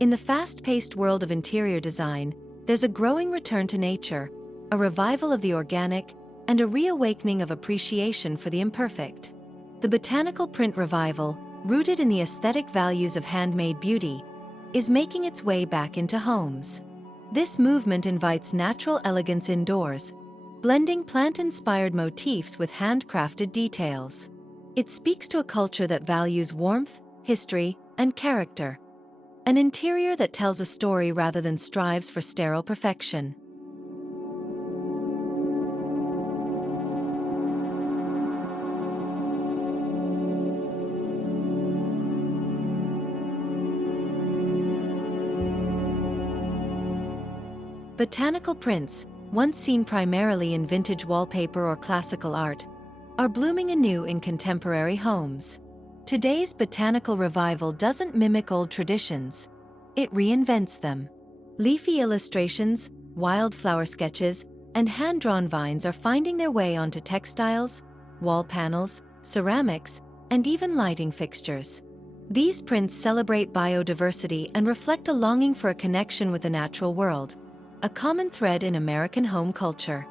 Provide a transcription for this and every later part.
In the fast-paced world of interior design, there's a growing return to nature, a revival of the organic, and a reawakening of appreciation for the imperfect. The botanical print revival, rooted in the aesthetic values of handmade beauty, is making its way back into homes. This movement invites natural elegance indoors, blending plant-inspired motifs with handcrafted details. It speaks to a culture that values warmth, history, and character. An interior that tells a story rather than strives for sterile perfection. Botanical prints, once seen primarily in vintage wallpaper or classical art, are blooming anew in contemporary homes. Today's botanical revival doesn't mimic old traditions, it reinvents them. Leafy illustrations, wildflower sketches, and hand-drawn vines are finding their way onto textiles, wall panels, ceramics, and even lighting fixtures. These prints celebrate biodiversity and reflect a longing for a connection with the natural world, a common thread in American home culture.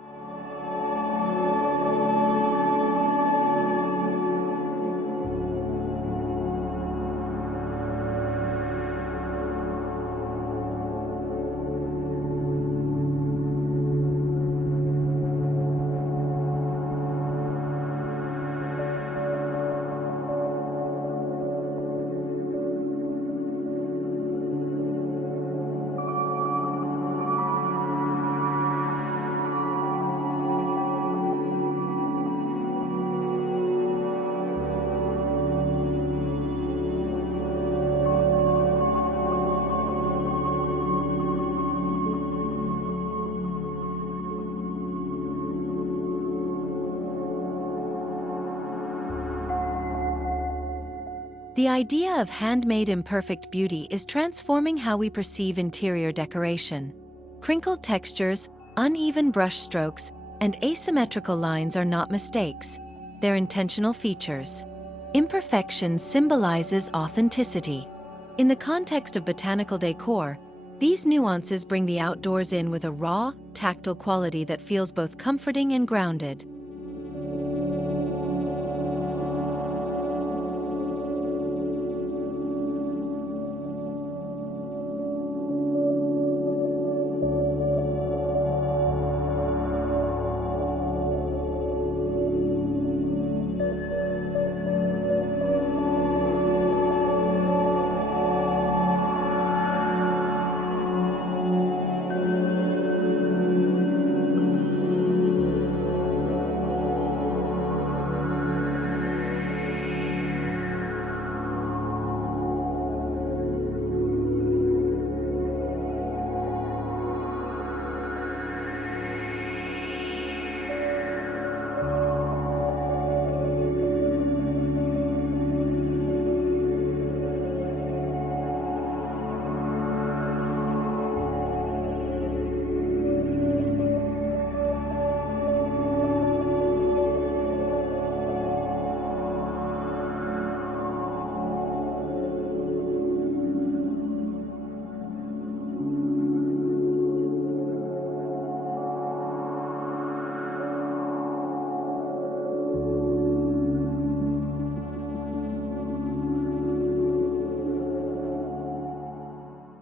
The idea of handmade imperfect beauty is transforming how we perceive interior decoration. Crinkled textures, uneven brush strokes, and asymmetrical lines are not mistakes, they're intentional features. Imperfection symbolizes authenticity. In the context of botanical decor, these nuances bring the outdoors in with a raw, tactile quality that feels both comforting and grounded.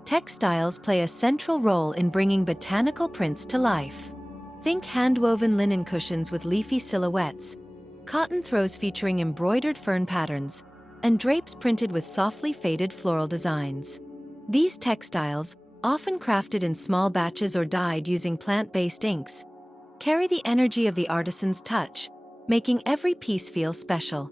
Textiles play a central role in bringing botanical prints to life. Think hand-woven linen cushions with leafy silhouettes, cotton throws featuring embroidered fern patterns, and drapes printed with softly faded floral designs. These textiles, often crafted in small batches or dyed using plant-based inks, carry the energy of the artisan's touch, making every piece feel special.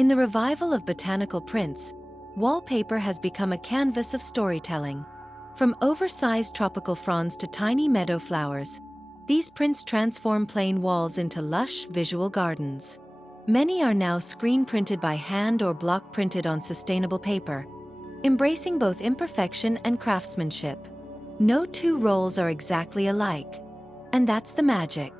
In the revival of botanical prints, wallpaper has become a canvas of storytelling. From oversized tropical fronds to tiny meadow flowers, these prints transform plain walls into lush, visual gardens. Many are now screen-printed by hand or block-printed on sustainable paper, embracing both imperfection and craftsmanship. No two rolls are exactly alike, and that's the magic.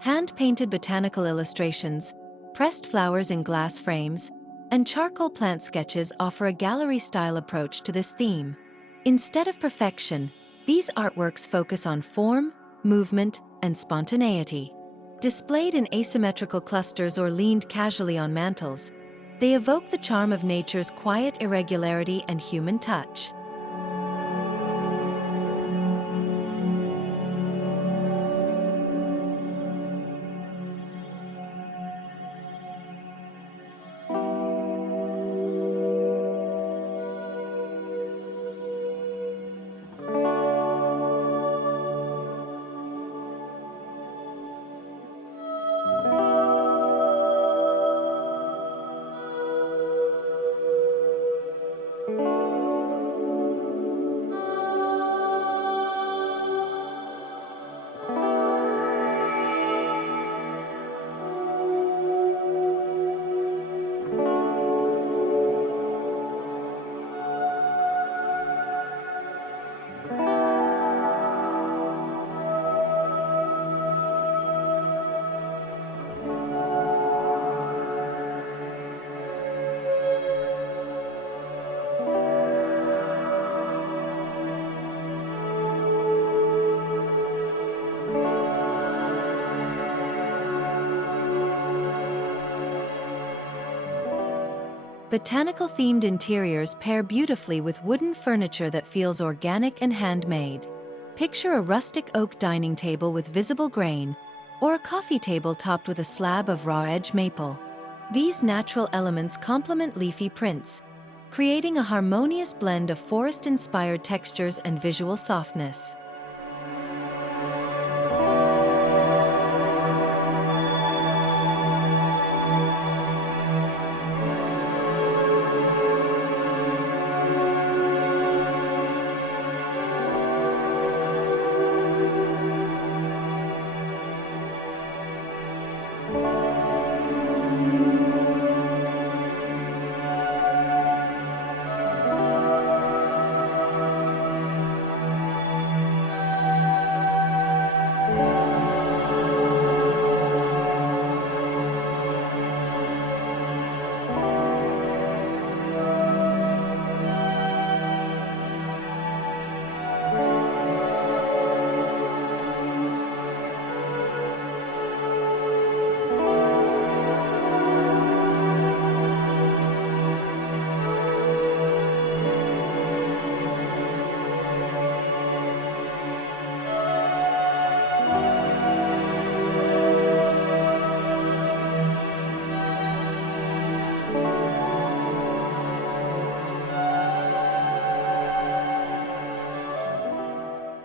Hand-painted botanical illustrations, pressed flowers in glass frames, and charcoal plant sketches offer a gallery-style approach to this theme. Instead of perfection, these artworks focus on form, movement, and spontaneity. Displayed in asymmetrical clusters or leaned casually on mantels, they evoke the charm of nature's quiet irregularity and human touch. Botanical-themed interiors pair beautifully with wooden furniture that feels organic and handmade. Picture a rustic oak dining table with visible grain, or a coffee table topped with a slab of raw-edge maple. These natural elements complement leafy prints, creating a harmonious blend of forest-inspired textures and visual softness.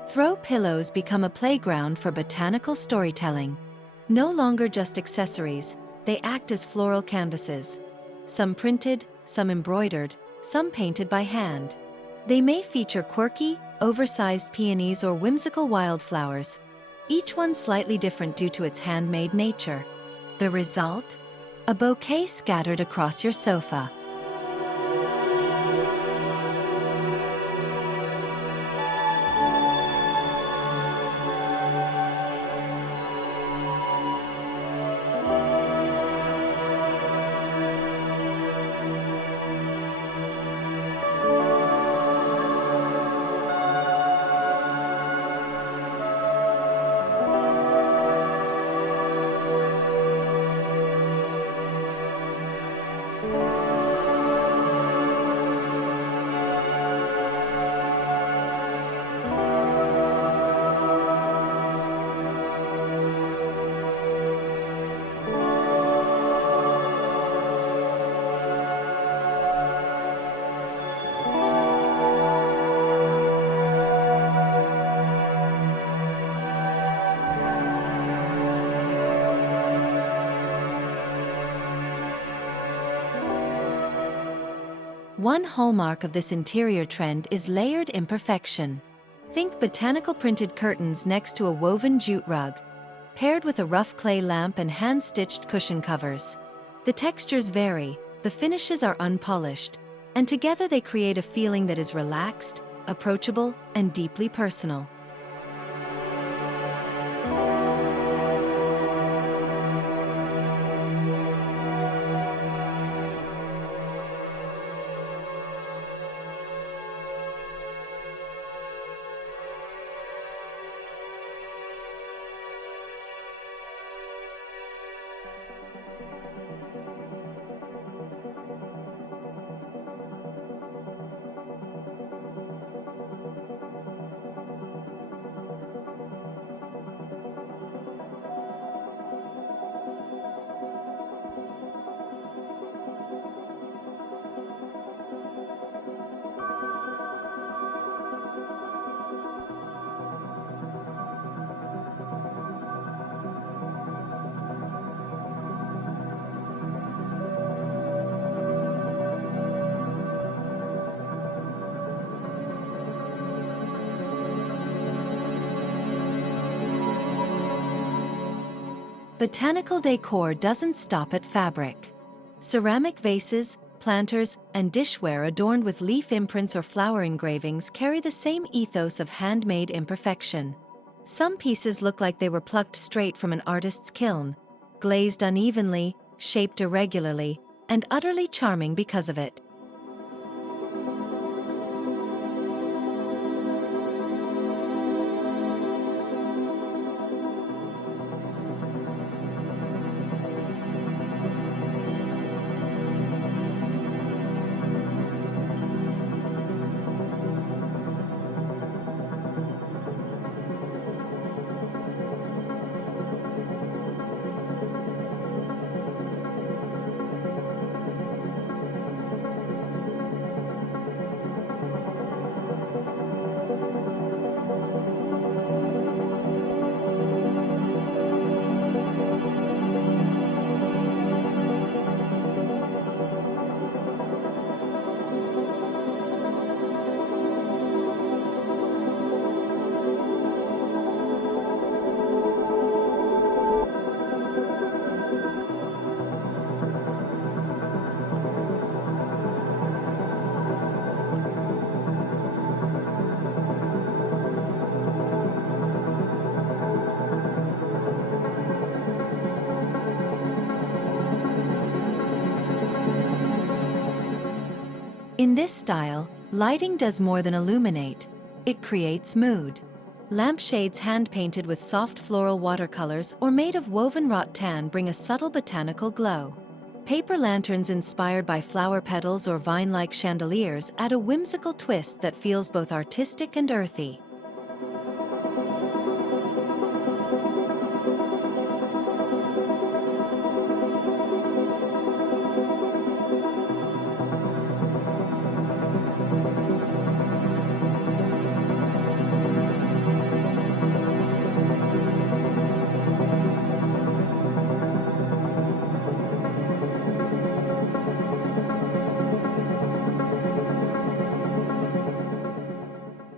Throw pillows become a playground for botanical storytelling. No longer just accessories, they act as floral canvases. Some printed, some embroidered, some painted by hand. They may feature quirky, oversized peonies or whimsical wildflowers, each one slightly different due to its handmade nature. The result? A bouquet scattered across your sofa. One hallmark of this interior trend is layered imperfection. Think botanical printed curtains next to a woven jute rug, paired with a rough clay lamp and hand-stitched cushion covers. The textures vary, the finishes are unpolished, and together they create a feeling that is relaxed, approachable, and deeply personal. Botanical decor doesn't stop at fabric. Ceramic vases, planters, and dishware adorned with leaf imprints or flower engravings carry the same ethos of handmade imperfection. Some pieces look like they were plucked straight from an artist's kiln, glazed unevenly, shaped irregularly, and utterly charming because of it. In this style, lighting does more than illuminate, it creates mood. Lampshades hand-painted with soft floral watercolors or made of woven wrought tan bring a subtle botanical glow. Paper lanterns inspired by flower petals or vine-like chandeliers add a whimsical twist that feels both artistic and earthy.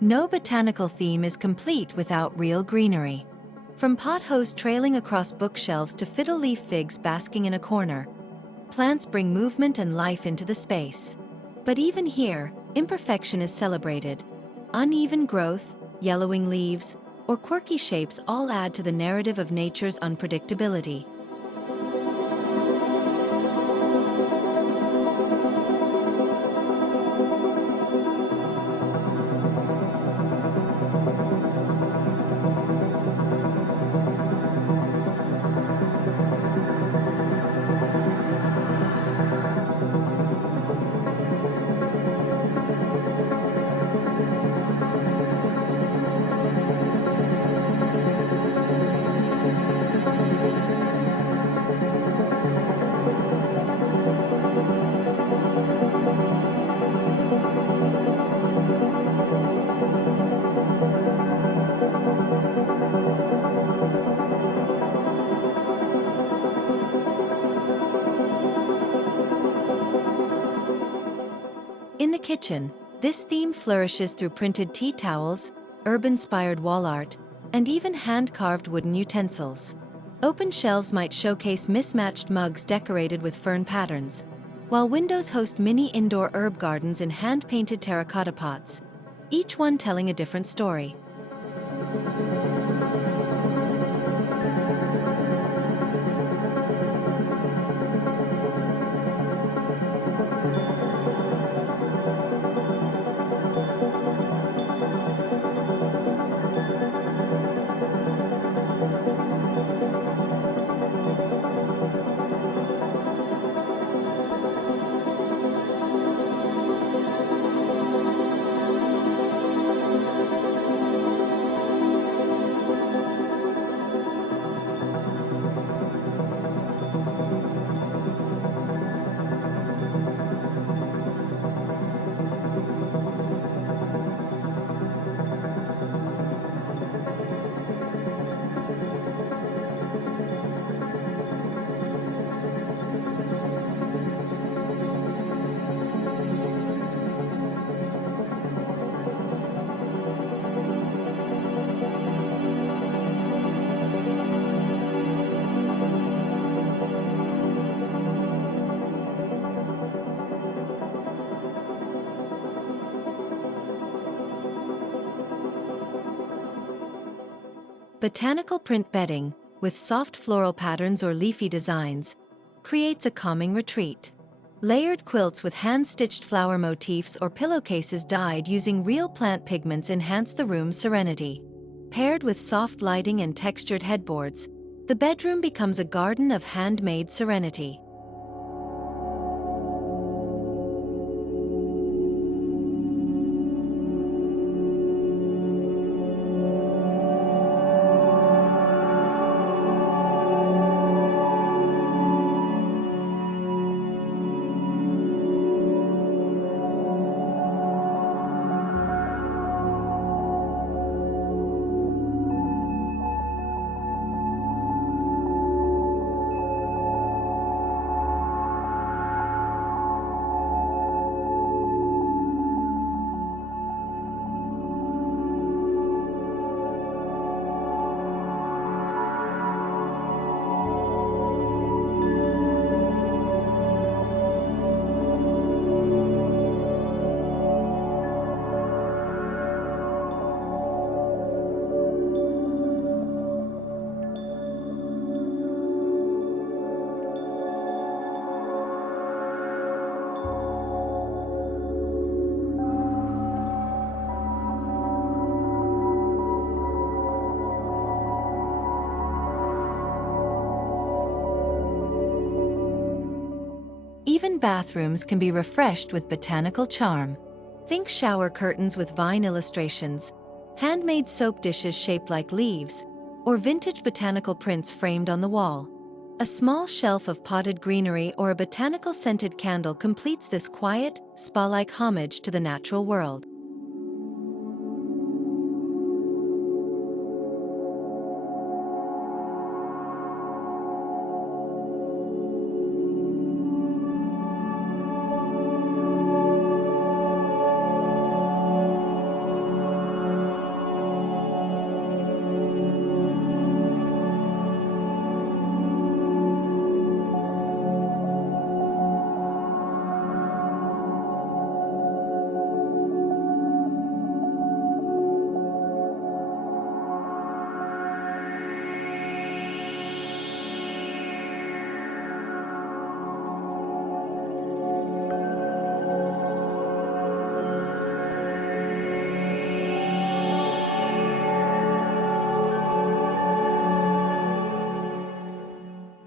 No botanical theme is complete without real greenery. From pothoes trailing across bookshelves to fiddle-leaf figs basking in a corner, plants bring movement and life into the space. But even here, imperfection is celebrated. Uneven growth, yellowing leaves, or quirky shapes all add to the narrative of nature's unpredictability. In the kitchen, this theme flourishes through printed tea towels, herb-inspired wall art, and even hand-carved wooden utensils. Open shelves might showcase mismatched mugs decorated with fern patterns, while windows host mini indoor herb gardens in hand-painted terracotta pots, each one telling a different story. Botanical print bedding, with soft floral patterns or leafy designs, creates a calming retreat. Layered quilts with hand-stitched flower motifs or pillowcases dyed using real plant pigments enhance the room's serenity. Paired with soft lighting and textured headboards, the bedroom becomes a garden of handmade serenity. Even bathrooms can be refreshed with botanical charm. Think shower curtains with vine illustrations, handmade soap dishes shaped like leaves, or vintage botanical prints framed on the wall. A small shelf of potted greenery or a botanical scented candle completes this quiet, spa-like homage to the natural world.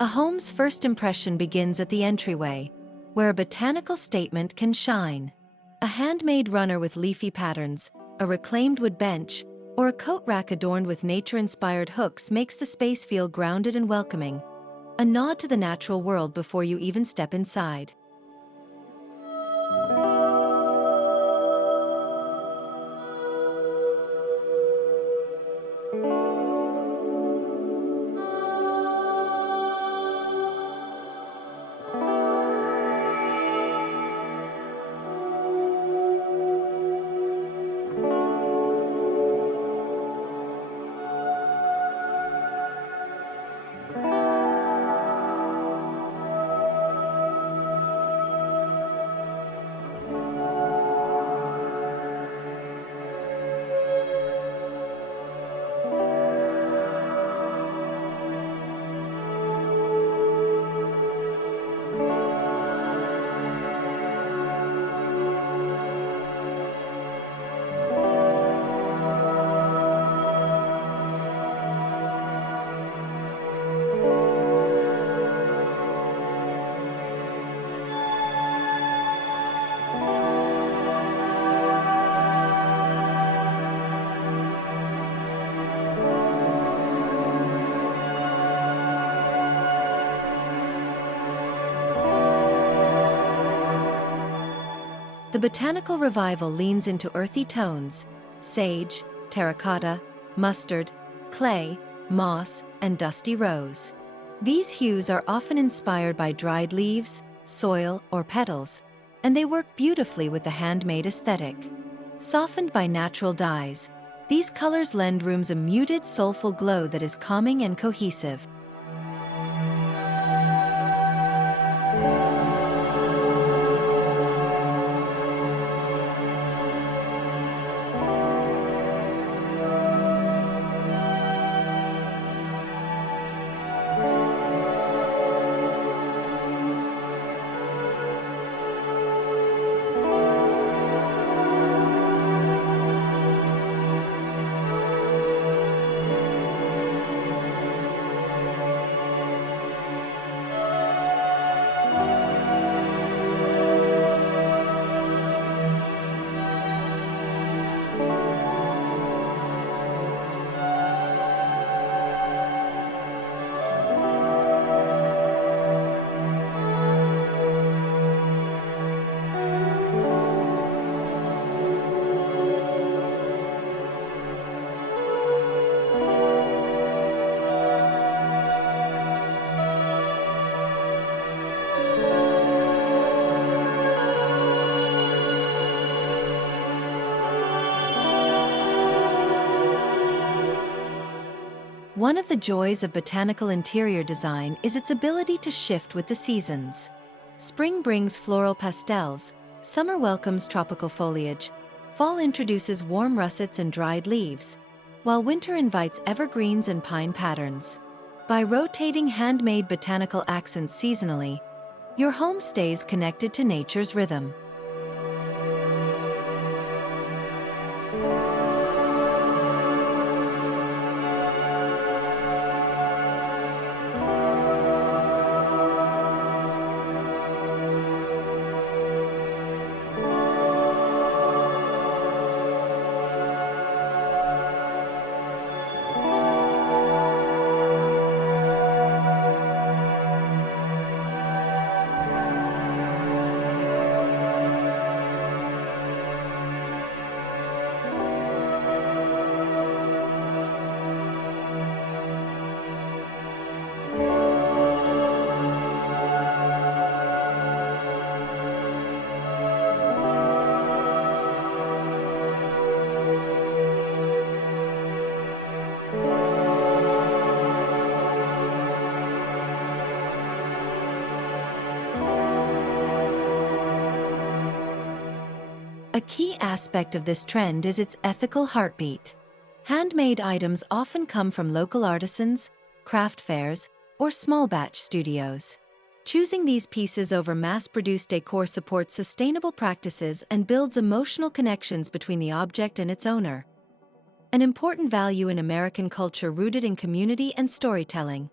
A home's first impression begins at the entryway, where a botanical statement can shine. A handmade runner with leafy patterns, a reclaimed wood bench, or a coat rack adorned with nature-inspired hooks makes the space feel grounded and welcoming, a nod to the natural world before you even step inside. The botanical revival leans into earthy tones: sage, terracotta, mustard, clay, moss, and dusty rose. These hues are often inspired by dried leaves, soil, or petals, and they work beautifully with the handmade aesthetic. Softened by natural dyes, these colors lend rooms a muted, soulful glow that is calming and cohesive. One of the joys of botanical interior design is its ability to shift with the seasons. Spring brings floral pastels, summer welcomes tropical foliage, fall introduces warm russets and dried leaves, while winter invites evergreens and pine patterns. By rotating handmade botanical accents seasonally, your home stays connected to nature's rhythm. A key aspect of this trend is its ethical heartbeat. Handmade items often come from local artisans, craft fairs, or small batch studios. Choosing these pieces over mass-produced decor supports sustainable practices and builds emotional connections between the object and its owner. An important value in American culture rooted in community and storytelling.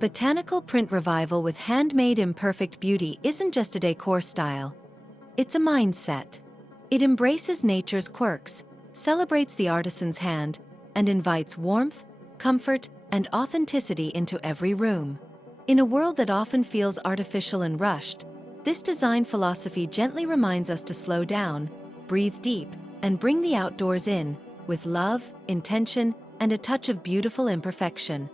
Botanical print revival with handmade imperfect beauty isn't just a decor style. It's a mindset. It embraces nature's quirks, celebrates the artisan's hand, and invites warmth, comfort, and authenticity into every room. In a world that often feels artificial and rushed, this design philosophy gently reminds us to slow down, breathe deep, and bring the outdoors in, with love, intention, and a touch of beautiful imperfection.